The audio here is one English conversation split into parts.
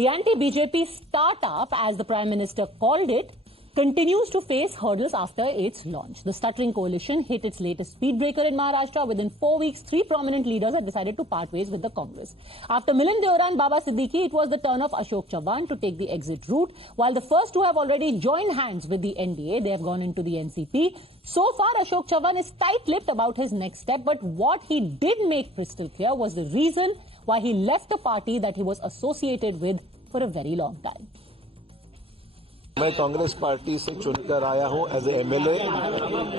The anti-BJP startup, as the Prime Minister called it, continues to face hurdles after its launch. The Stuttering Coalition hit its latest speed breaker in Maharashtra. Within 4 weeks, 3 prominent leaders had decided to part ways with the Congress. After Milind Deora and Baba Siddiqui, it was the turn of Ashok Chavan to take the exit route. While the first two have already joined hands with the NDA, they have gone into the NCP. So far, Ashok Chavan is tight-lipped about his next step, but what he did make crystal clear was the reason why he left a party that he was associated with for a very long time. मैं Congress party से चुनकर आया हूं as a MLA.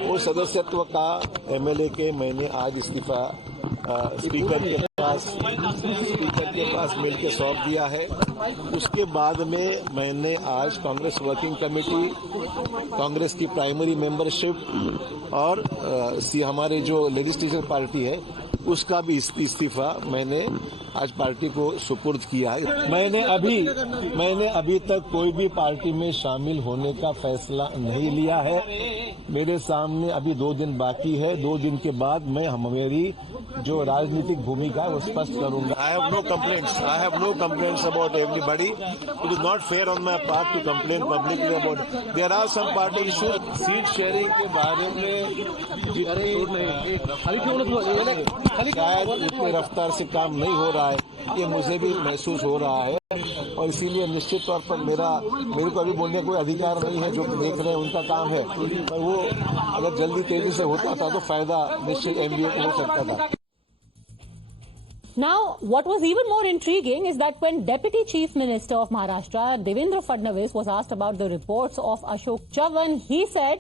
वो सदस्यत्व का MLA के मैंने आज इस्तीफा स्पीकर के पास मिलकर सौंप दिया है। उसके बाद में मैंने आज कांग्रेस वर्किंग कमेटी, कांग्रेस की प्राइमरी मेंबरशिप और हमारे जो लेजिस्लेचर पार्टी है उसका भी इस्तीफा मैंने आज पार्टी को सुपुर्द किया है। मैंने अभी तक कोई भी पार्टी में शामिल होने का फैसला नहीं लिया है। मेरे सामने अभी 2 दिन बाकी है। 2 दिन के बाद मैं मेरी जो राजनीतिक भूमिका है वो स्पष्ट करूंगा। I have no complaints about everybody. It is not fair on my part to complain publicly about it. There are some party issues. Seat sharing के बारे में शायद इतनी रफ्तार से काम नहीं हो रहा है, ये मुझे भी महसूस हो रहा है और इसीलिए निश्चित तौर पर मेरे को अभी बोलने का कोई अधिकार नहीं है। जो देख रहे हैं उनका काम है, पर वो अगर जल्दी तेजी से होता था तो फायदा निश्चित एमडीए को हो सकता था। Now, what was even more intriguing is that when Deputy Chief Minister of Maharashtra, Devendra Fadnavis, was asked about the reports of Ashok Chavan, he said,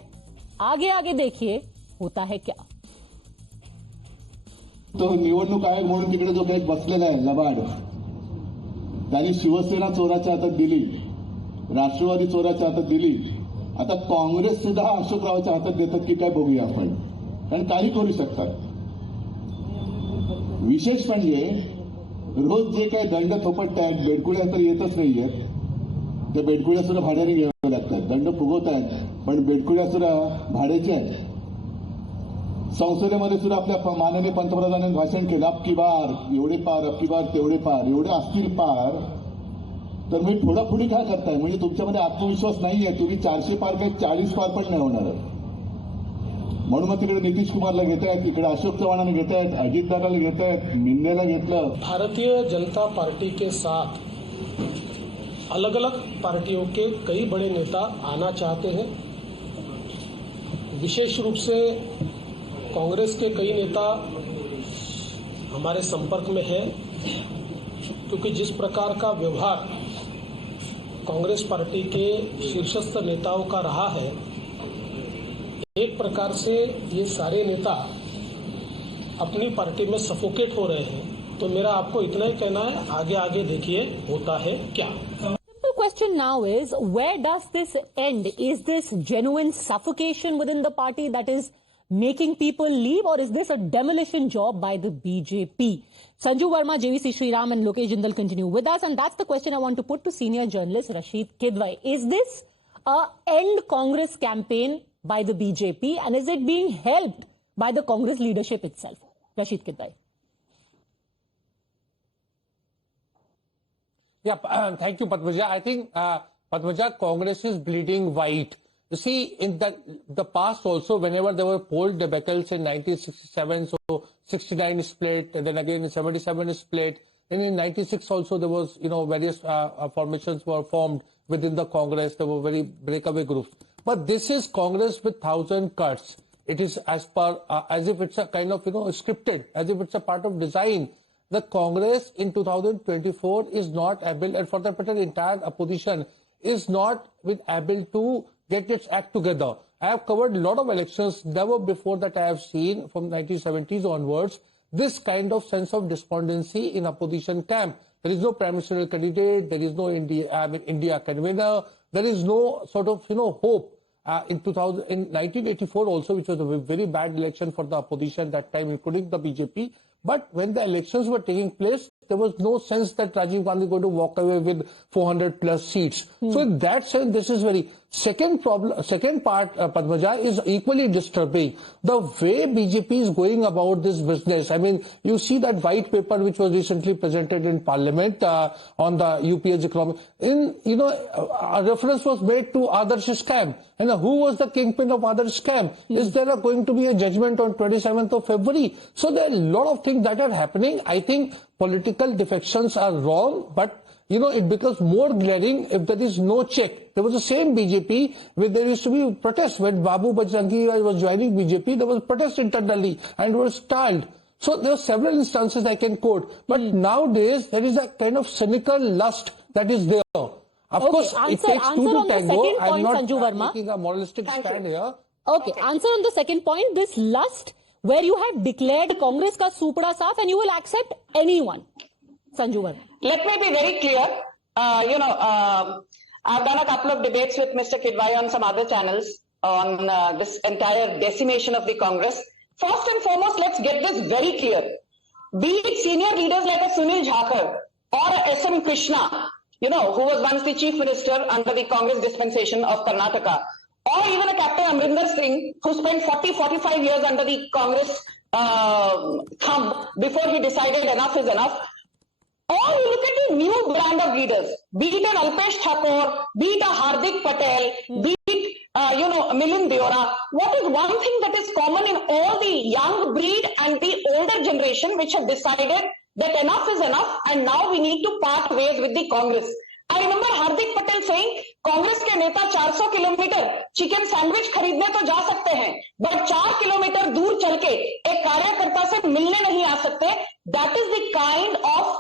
आगे आगे देखिए होता है क्या। तो निवडणूक आयोग म्हणून तिकडे जो काही बसलेला आहे लबाड, त्यांनी शिवसेना चोराच्या हातात दिली, राष्ट्रवादी चोराच्या हातात दिली, आता काँग्रेस सुद्धा अशोकरावाच्या हातात देतात की काय बघूया आपण, कारण काही करू शकतात। विशेष म्हणजे रोज जे काही दंड थोपटतायत, बेडकुळ्या तर येतच नाहीयेत, ते बेडकुळ्या सुद्धा भाड्याने घ्याव्या लागतात। दंड फुगवतायत पण बेडकुळ्या सुद्धा भाड्याच्या आहेत। संसदेमध्ये सुद्धा आपल्या माननीय पंतप्रधानांनी भाषण केलं, अबकी बार एवढे पार, अबकी बार तेवढे पार, एवढे असतील पार तर मी फोडाफोडी काय करताय? म्हणजे तुमच्यामध्ये आत्मविश्वास नाहीये। तुम्ही 400 पार काय 40 पार पण नाही होणार। म्हणून मग तिकडे नितीश कुमारला घेतायत, इकडे अशोक चव्हाणांना घेतायत, अजितदादाला घेतायत, मिंदेला घेतलं। भारतीय जनता पार्टी के साथ अलग अलग पार्टियों के कई बड़े नेता आना चाहते हैं। विशेष रूप से कांग्रेस के कई नेता हमारे संपर्क में हैं, क्योंकि जिस प्रकार का व्यवहार कांग्रेस पार्टी के शीर्षस्थ नेताओं का रहा है, एक प्रकार से ये सारे नेता अपनी पार्टी में सफोकेट हो रहे हैं। तो मेरा आपको इतना ही कहना है, आगे आगे देखिए होता है क्या। The question now is, where does this end? Is this genuine suffocation within the party that is making people leave, or is this a demolition job by the BJP? Sanju Verma, JVC Sriram and Lokesh Jindal continue with us, and that's the question I want to put to senior journalist Rashid Kidwai. Is this a end Congress campaign by the BJP, and is it being helped by the Congress leadership itself? Rashid Kidwai. Yeah, thank you, Padmaja. I think, Padmaja, Congress is bleeding white. You see, in the past also, whenever there were poll debacles in 1967, so 69 split, and then again in 77 split, then in 96 also there was, various formations were formed within the Congress. There were very breakaway groups. But this is Congress with 1,000 cuts. It is as if it's a kind of, scripted, as if it's a part of design. The Congress in 2024 is not able, and for that matter, the entire opposition is not able to get its act together. I have covered a lot of elections. Never before that I have seen from 1970s onwards this kind of sense of despondency in opposition camp. There is no prime ministerial candidate. There is no India convener. There is no sort of hope. In 1984 also, which was a very bad election for the opposition that time, including the BJP. But when the elections were taking place, there was no sense that Rajiv Gandhi is going to walk away with 400 plus seats. So in that sense, this is very... Second part, Padmaja, is equally disturbing. The way BJP is going about this business. I mean, you see that white paper which was recently presented in Parliament on the UP's economy. A reference was made to Adarsh scam. And who was the kingpin of Adarsh scam? Is there going to be a judgment on 27th of February? So there are a lot of things that are happening. I think political defections are wrong, but it becomes more glaring if there is no check. There was the same BJP where there used to be protests. When Babu Bajrangi was joining BJP, there was protest internally and was stalled. So there are several instances I can quote. But nowadays, there is a kind of cynical lust that is there. Of course, it takes two to tango. I'm not taking a moralistic stand here. Okay, answer on the second point. This lust where you have declared Congress ka supda saaf and you will accept anyone. Sanju Verma. Let me be very clear. I've done a couple of debates with Mr. Kidwai on some other channels on this entire decimation of the Congress. First and foremost, let's get this very clear. Be it senior leaders like a Sunil Jhakar or a S.M. Krishna, who was once the chief minister under the Congress dispensation of Karnataka, or even a Captain Amrinder Singh who spent 40-45 years under the Congress thumb before he decided enough is enough. Or you look at the new brand of leaders, be it an Alpesh Thakur, be it a Hardik Patel, be it, Milind Deora. What is one thing that is common in all the young breed and the older generation which have decided that enough is enough and now we need to part ways with the Congress? I remember Hardik Patel saying, Congress के नेता 400 kilometre chicken sandwich खरीदने तो जा सकते हैं, but 4 kilometre दूर चल के एक कार्यकर्ता से मिलने नहीं आ सकते. That is the kind of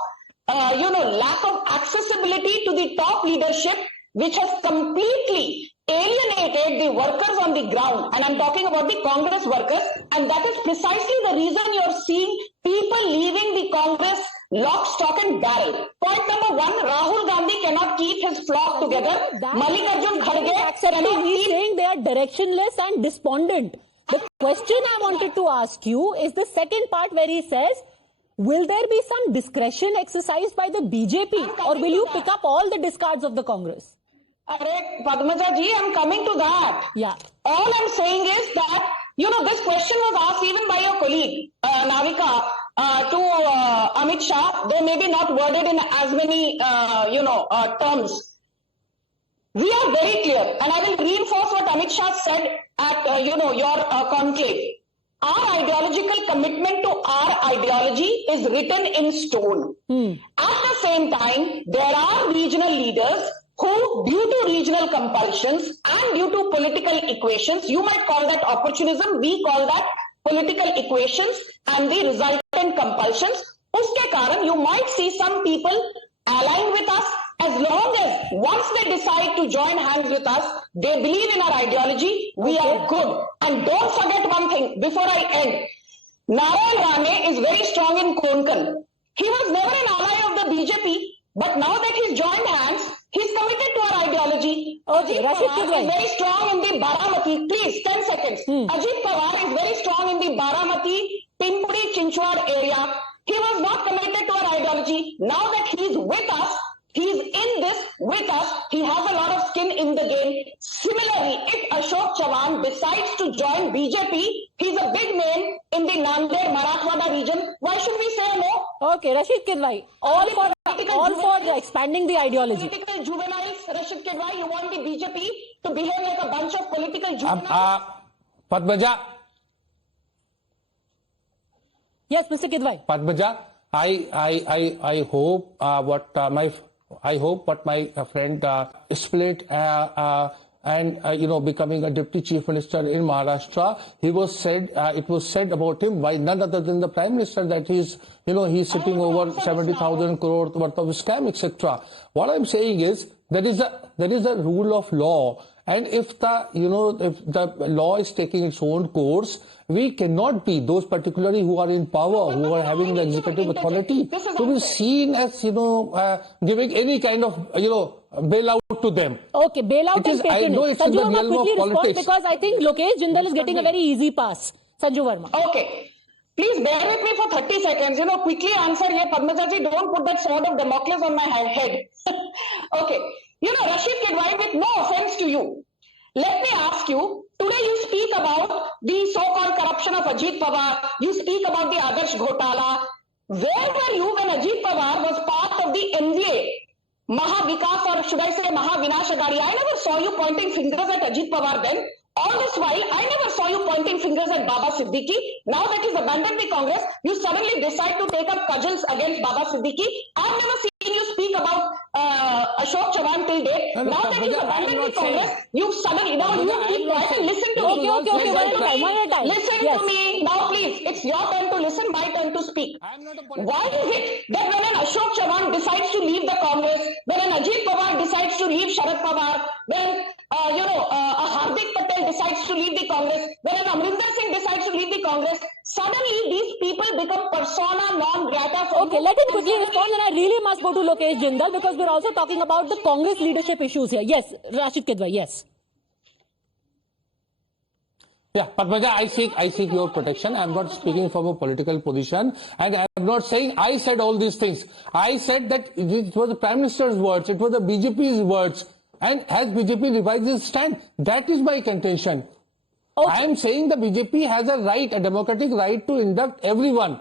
lack of accessibility to the top leadership, which has completely alienated the workers on the ground. And I'm talking about the Congress workers. And that is precisely the reason you're seeing people leaving the Congress lock, stock and barrel. Point number one, Rahul Gandhi cannot keep his flock together. Mallikarjun Kharge cannot He's saying they are directionless and despondent. The question I wanted to ask you is the second part where he says, will there be some discretion exercised by the BJP or will you pick up all the discards of the Congress? Padmaja ji, I'm coming to that. Yeah. All I'm saying is that, this question was asked even by your colleague, Navika, to Amit Shah. They may be not worded in as many, terms. We are very clear, and I will reinforce what Amit Shah said at, your conclave. Our ideological commitment to our ideology is written in stone. At the same time, there are regional leaders who, due to regional compulsions and due to political equations, you might call that opportunism, we call that political equations and the resultant compulsions. Uske karan, you might see some people aligned with us. As long as once they decide to join hands with us, they believe in our ideology, we are good. And don't forget one thing before I end. Narayan Rane is very strong in Konkan. He was never an ally of the BJP, but now that he's joined hands, he's committed to our ideology. Ajit Pawar is very strong in the Baramati. Please, 10 seconds. Ajit Pawar is very strong in the Baramati, Pimpri, Chinchwad area. He was not committed to our ideology. Now that he's with us, he's in this with us. He has a lot of skin in the game. Similarly, if Ashok Chavan decides to join BJP, he's a big name in the Nanded Marathwada region. Why should we say no? Okay, Rashid Kidwai, all for expanding the ideology. Political juveniles, Rashid Kidwai, you want the BJP to behave like a bunch of political juveniles? Padmaja. Yes, Mr. Kidwai. Padmaja, I hope what my friend split and becoming a deputy chief minister in Maharashtra, it was said about him by none other than the prime minister that he's sitting over 70,000 crore worth of scam, etc. What I'm saying is there is a rule of law, and if the law is taking its own course, we cannot be those particularly who are in power, who are having the executive authority, to be seen as giving any kind of bailout to them. Okay, bailout is I know it's in the realm of politics. Because I think Lokesh Jindal is getting a very easy pass. Sanju Verma. Okay. Please bear with me for 30 seconds. Quickly answer here. Padmaja ji, don't put that sword of Damocles on my head. Okay. Rashid Kidwai, with no offense to you, Let me ask you, today you speak about the so-called corruption of Ajit Pawar, you speak about the Adarsh Ghotala. Where were you when Ajit Pawar was part of the NVA, Mahavikas, or should I say Mahavinash Aghadi? I never saw you pointing fingers at Ajit Pawar then. All this while, I never saw you pointing fingers at Baba Siddiqui. Now that he's abandoned the Congress, you suddenly decide to take up cudgels against Baba Siddiqui. I've never seen you speak about Ashok Chavan till date. No, Now that he's abandoned the Congress, you suddenly, now you keep quiet and listen to me. One at a time. Listen to me. Now please, it's your turn to listen, my turn to speak. Why is it that when an Ashok Chavan decides to leave the Congress, when an Ajit Pawar decides to leave Sharad Pawar, when a Hardik Patel decides to leave the Congress, when an Amrinder Singh decides to leave the Congress, suddenly these people become persona non grata. Okay, let him quickly respond, and I really must go to Lokesh Jindal because we're also talking about the Congress leadership issues here. Yes, Rashid Kedwai, yes. Yeah, Padmaja, I seek your protection. I'm not speaking from a political position, and I'm not saying I said all these things. I said that it was the Prime Minister's words, it was the BJP's words, and has BJP revised its stand? That is my contention. Okay. I am saying the BJP has a right, a democratic right to induct everyone.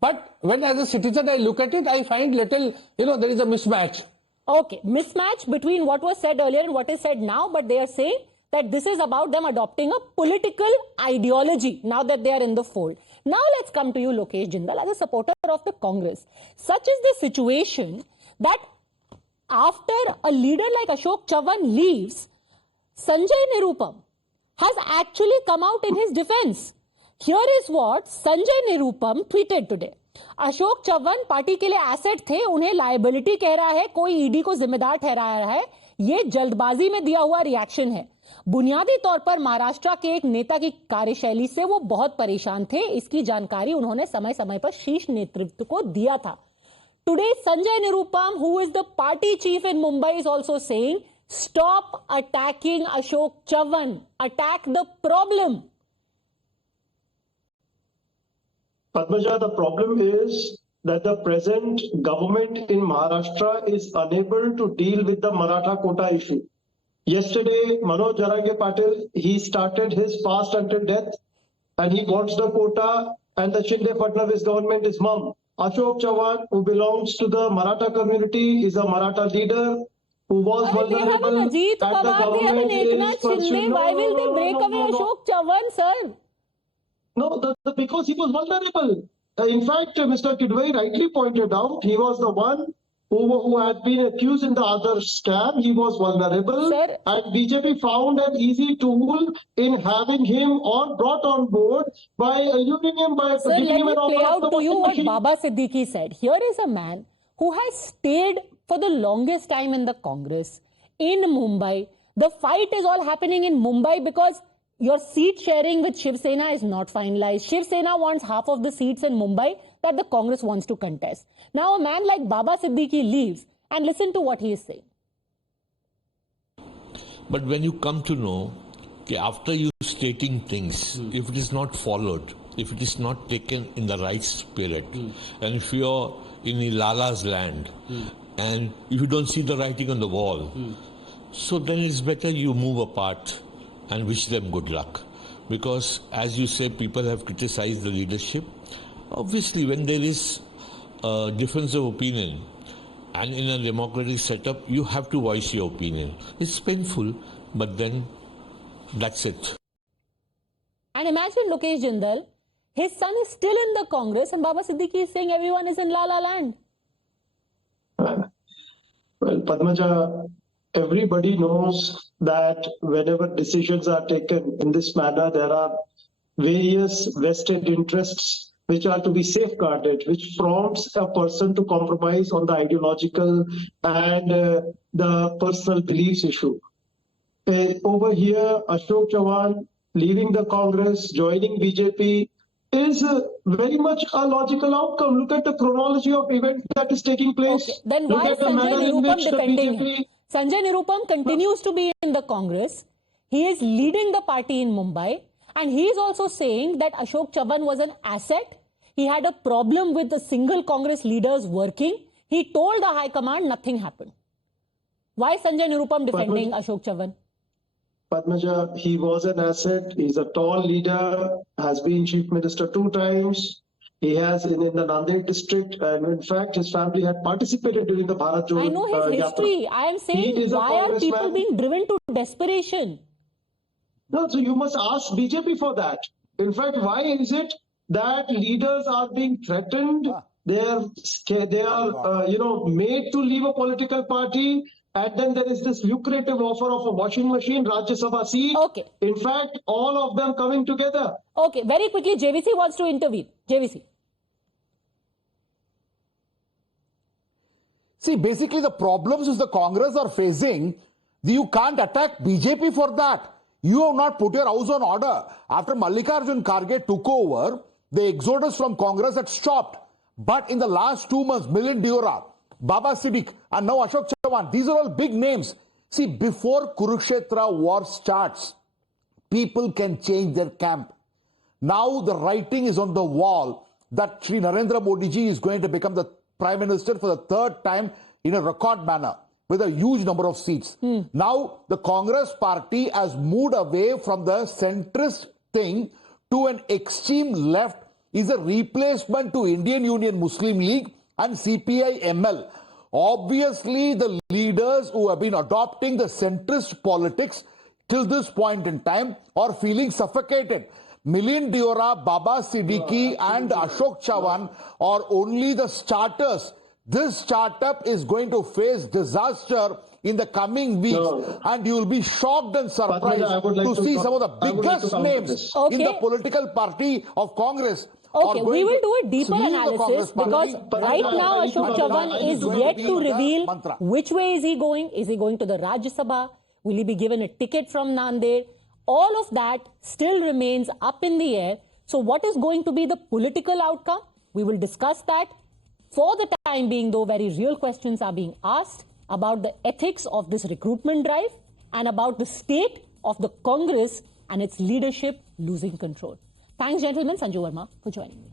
But when as a citizen I look at it, I find little, there is a mismatch. Okay, mismatch between what was said earlier and what is said now, but they are saying that this is about them adopting a political ideology now that they are in the fold. Now let's come to you, Lokesh Jindal, as a supporter of the Congress. Such is the situation that after a leader like Ashok Chavan leaves, Sanjay Nirupam has actually come out in his defense. Here is what Sanjay Nirupam tweeted today. Ashok Chavan party के लिए asset थे, उन्हें liability कह रहा है, कोई ED को जिम्मेदार ठहरा रहा है. ये जल्दबाजी में दिया हुआ रिएक्शन है. बुनियादी तौर पर महाराष्ट्र के एक नेता की कार्यशैली से वो बहुत परेशान थे. इसकी जानकारी उन्होंने समय समय पर शीर्ष नेतृत्व को दिया था. Today, Sanjay Nirupam, who is the party chief in Mumbai, is also saying, stop attacking Ashok Chavan. Attack the problem. Padmaja, the problem is that the present government in Maharashtra is unable to deal with the Maratha quota issue. Yesterday, Manoj Jarange Patil, he started his fast until death and he wants the quota, and the Shinde Fadnavis government is mum. Ashok Chavan, who belongs to the Maratha community, is a Maratha leader who was vulnerable. Ajit Pawar, they have an Eknath Shinde. Why will they break away Ashok Chavan, sir? No, because he was vulnerable. In fact, Mr. Kidwai rightly pointed out, he was the one who had been accused in the other scam. He was vulnerable. Sir, and BJP found an easy tool in having him brought on board by alluding him, by sir, giving him an let me play offer out to you what Baba Siddiqui said. Here is a man who has stayed for the longest time in the Congress, in Mumbai. The fight is all happening in Mumbai because your seat sharing with Shiv Sena is not finalized. Shiv Sena wants half of the seats in Mumbai that the Congress wants to contest. Now a man like Baba Siddiqui leaves, and listen to what he is saying. But when you come to know, okay, after you stating things, if it is not followed, if it is not taken in the right spirit, and if you're in Lala's land, and if you don't see the writing on the wall, so then it's better you move apart and wish them good luck. Because as you say, people have criticized the leadership. Obviously, when there is a difference of opinion, and in a democratic setup, you have to voice your opinion. It's painful, but then that's it. And imagine Lokesh Jindal, his son is still in the Congress and Baba Siddiqui is saying everyone is in La La Land. Well, Padmaja, everybody knows that whenever decisions are taken in this manner, there are various vested interests which are to be safeguarded, which prompts a person to compromise on the ideological and the personal beliefs issue. Over here, Ashok Chavan leaving the Congress, joining BJP is very much a logical outcome. Look at the chronology of events that is taking place. Okay. Then Look why is at the Sanjay manner in Nirupam which the defending him? BJP... Sanjay Nirupam continues to be in the Congress. He is leading the party in Mumbai. And he is also saying that Ashok Chavan was an asset. He had a problem with the single Congress leaders working. He told the High Command nothing happened. Why is Sanjay Nirupam defending Ashok Chavan? Padmaja, he was an asset. He's a tall leader, has been chief minister 2 times. He has in the Nanded district, and in fact, his family had participated during the Bharat Jodo I know his history. I am saying, why are people being driven to desperation? No, so you must ask BJP for that. In fact, why is it that leaders are being threatened? They are made to leave a political party, and then there is this lucrative offer of a washing machine, Rajya Sabha seat. Okay. In fact, all of them coming together. Okay, very quickly, JVC wants to intervene. JVC. See, basically the problems which the Congress are facing, you can't attack BJP for that. You have not put your house on order. After Mallikarjun Kharge took over, the exodus from Congress had stopped. But in the last 2 months, Milind Deora, Baba Siddique, and now Ashok Chavan, these are all big names. See, before Kurukshetra war starts, people can change their camp. Now the writing is on the wall that Shri Narendra Modi ji is going to become the Prime Minister for the 3rd time in a record manner with a huge number of seats. Now the Congress party has moved away from the centrist thing to an extreme left, is a replacement to Indian Union Muslim League and CPI ML. Obviously, the leaders who have been adopting the centrist politics till this point in time are feeling suffocated. Milind Deora, Baba Siddique and Ashok Chavan are only the starters. This startup is going to face disaster in the coming weeks, and you will be shocked and surprised to see some of the biggest names in the political party of Congress. Okay, we will do a deeper analysis because right now Ashok Chavan is yet to reveal which way is he going. Is he going to the Rajya Sabha? Will he be given a ticket from Nanded? All of that still remains up in the air. So what is going to be the political outcome? We will discuss that. For the time being, though, very real questions are being asked about the ethics of this recruitment drive and about the state of the Congress and its leadership losing control. Thanks, gentlemen. Sanju Verma for joining me.